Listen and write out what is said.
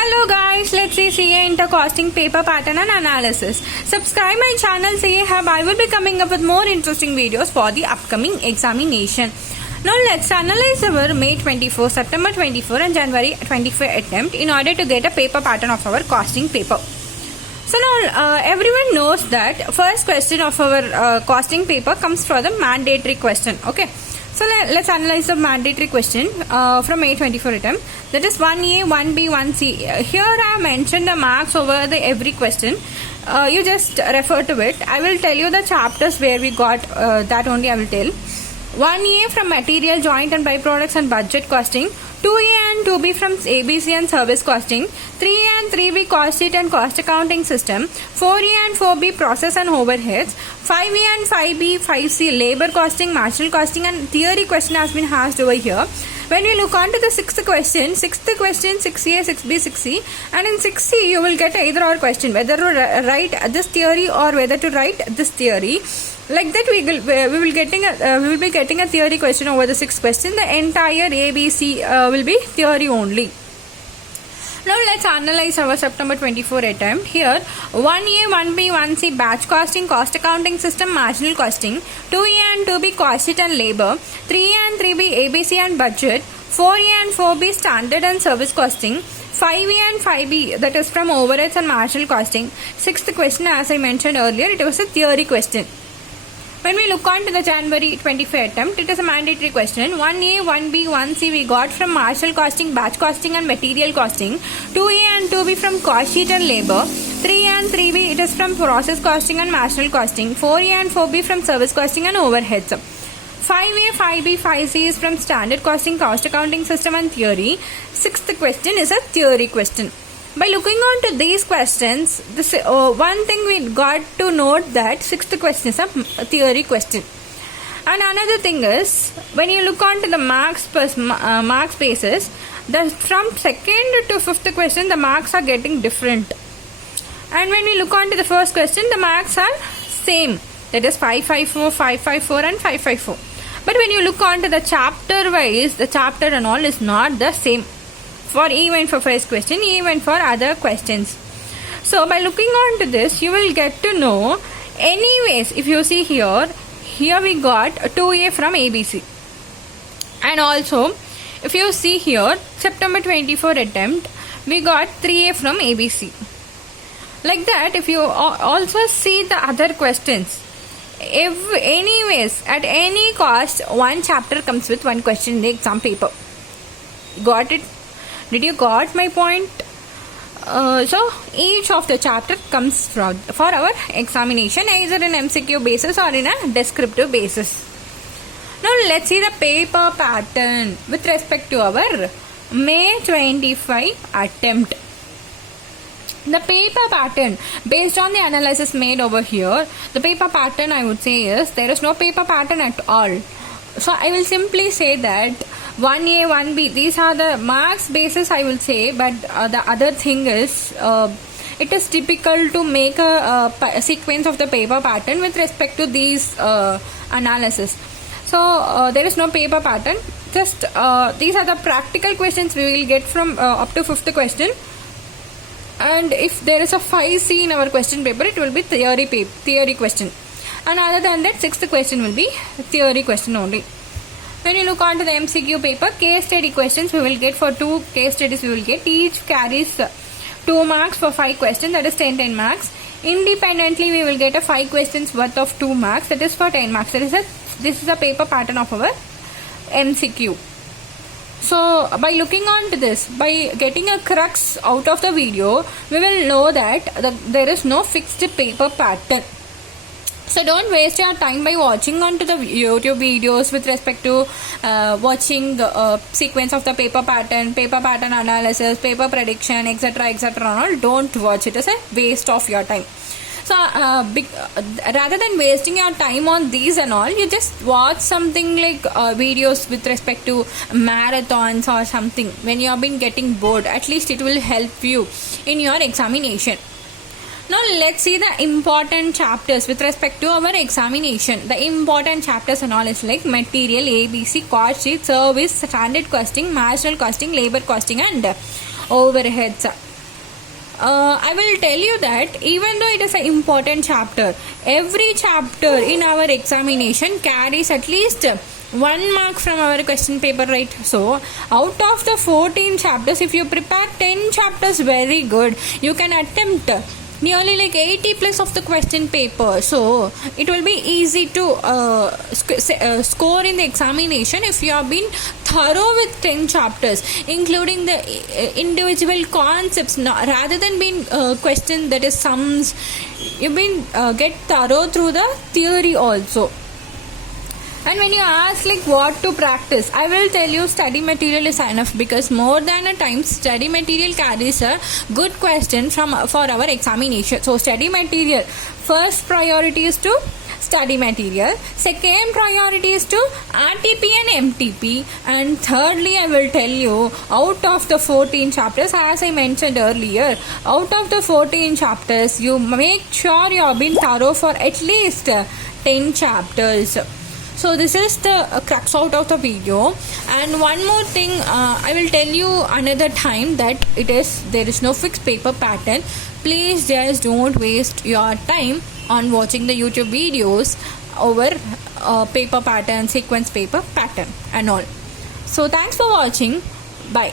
Hello guys, let's see CA into costing paper pattern and analysis. Subscribe my channel CA Hub. I will be coming up with more interesting videos for the upcoming examination. Now let's analyze our May 24, September 24 and January 24 attempt in order to get a paper pattern of our costing paper. So now everyone knows that first question of our costing paper comes from the mandatory question. Okay. So let's analyze the mandatory question from May 24 attempt. That is 1A, 1B, 1C. Here I have mentioned the marks over the every question. You just refer to it. I will tell you the chapters where we got that only I will tell. 1A from material, joint and byproducts and budget costing. 2A and 2B from ABC and service costing. 3A and 3B cost sheet and cost accounting system. 4A and 4B process and overheads. 5A and 5B, 5C labor costing, marginal costing and theory question has been asked over here. When you look on to the sixth question, 6A, 6B, 6C, and in 6C you will get either or question whether to write this theory or whether to write this theory. Like that we will be getting a theory question over the sixth question. The entire ABC will be theory only. Now let's analyze our September 24 attempt. Here 1A, 1B, 1C batch costing, cost accounting system, marginal costing. 2A and 2B cost sheet and labor. 3A and 3B ABC and budget. 4A and 4B standard and service costing. 5A and 5B that is from overheads and marginal costing. Sixth question, as I mentioned earlier, it was a theory question. When we look on to the January 25 attempt, it is a mandatory question. 1A, 1B, 1C we got from marginal costing, batch costing and material costing. 2A and 2B from cost sheet and labor. 3A and 3B it is from process costing and marginal costing. 4A and 4B from service costing and overheads. 5A, 5B, 5C is from standard costing, cost accounting system and theory. Sixth question is a theory question. By looking on to these questions, this one thing we got to note that sixth question is a theory question. And another thing is, when you look on to the marks basis, from second to fifth question, the marks are getting different. And when we look on to the first question, the marks are same. That is 554, 554 and 554. But when you look on to the chapter wise, the chapter and all is not the same. Even for first question, even for other questions. So by looking on to this, you will get to know. Anyways, if you see here we got 2A from ABC. And also, if you see here, September 24 attempt, we got 3A from ABC. Like that, if you also see the other questions, anyways, at any cost, one chapter comes with one question in the exam paper. Got it? Did you got my point? So each of the chapter comes for our examination either in MCQ basis or in a descriptive basis. Now let's see the paper pattern with respect to our May 25 attempt. The paper pattern based on the analysis made over here, the paper pattern I would say is there is no paper pattern at all. So I will simply say that 1A, 1B, these are the marks basis I will say, but the other thing is it is typical to make a sequence of the paper pattern with respect to these analysis. So there is no paper pattern, just these are the practical questions we will get from up to fifth question. And if there is a 5C in our question paper, it will be theory question. And other than that, sixth question will be theory question only. When you look on to the MCQ paper, case study questions we will get for 2 case studies we will get. Each carries 2 marks for 5 questions, that is 10 marks. Independently we will get a 5 questions worth of 2 marks, that is for 10 marks. This is a paper pattern of our MCQ. So by looking on to this, by getting a crux out of the video, we will know that there is no fixed paper pattern. So don't waste your time by watching onto the YouTube videos with respect to watching the sequence of the paper pattern analysis, paper prediction, etc. All. Don't watch it. It's a waste of your time. So rather than wasting your time on these and all, you just watch something like videos with respect to marathons or something. When you have been getting bored, at least it will help you in your examination. Now let's see the important chapters with respect to our examination. The important chapters and all is like material, ABC, cost sheet, service, standard costing, marginal costing, labor costing and overheads. I will tell you that even though it is an important chapter, every chapter in our examination carries at least 1 mark from our question paper, right? So out of the 14 chapters, if you prepare 10 chapters very good, you can attempt nearly like 80 plus of the question paper. So it will be easy to score in the examination if you have been thorough with 10 chapters, including the individual concepts, rather than being question that is sums. You've been get thorough through the theory also. And when you ask like what to practice, I will tell you study material is enough, because more than a time study material carries a good question for our examination. So study material, first priority is to study material, second priority is to RTP and MTP, and thirdly I will tell you, out of the 14 chapters, as I mentioned earlier, out of the 14 chapters, you make sure you have been thorough for at least 10 chapters. So this is the crux out of the video. And one more thing, I will tell you another time that there is no fixed paper pattern. Please just don't waste your time on watching the YouTube videos over paper pattern, sequence paper pattern and all. So thanks for watching. Bye.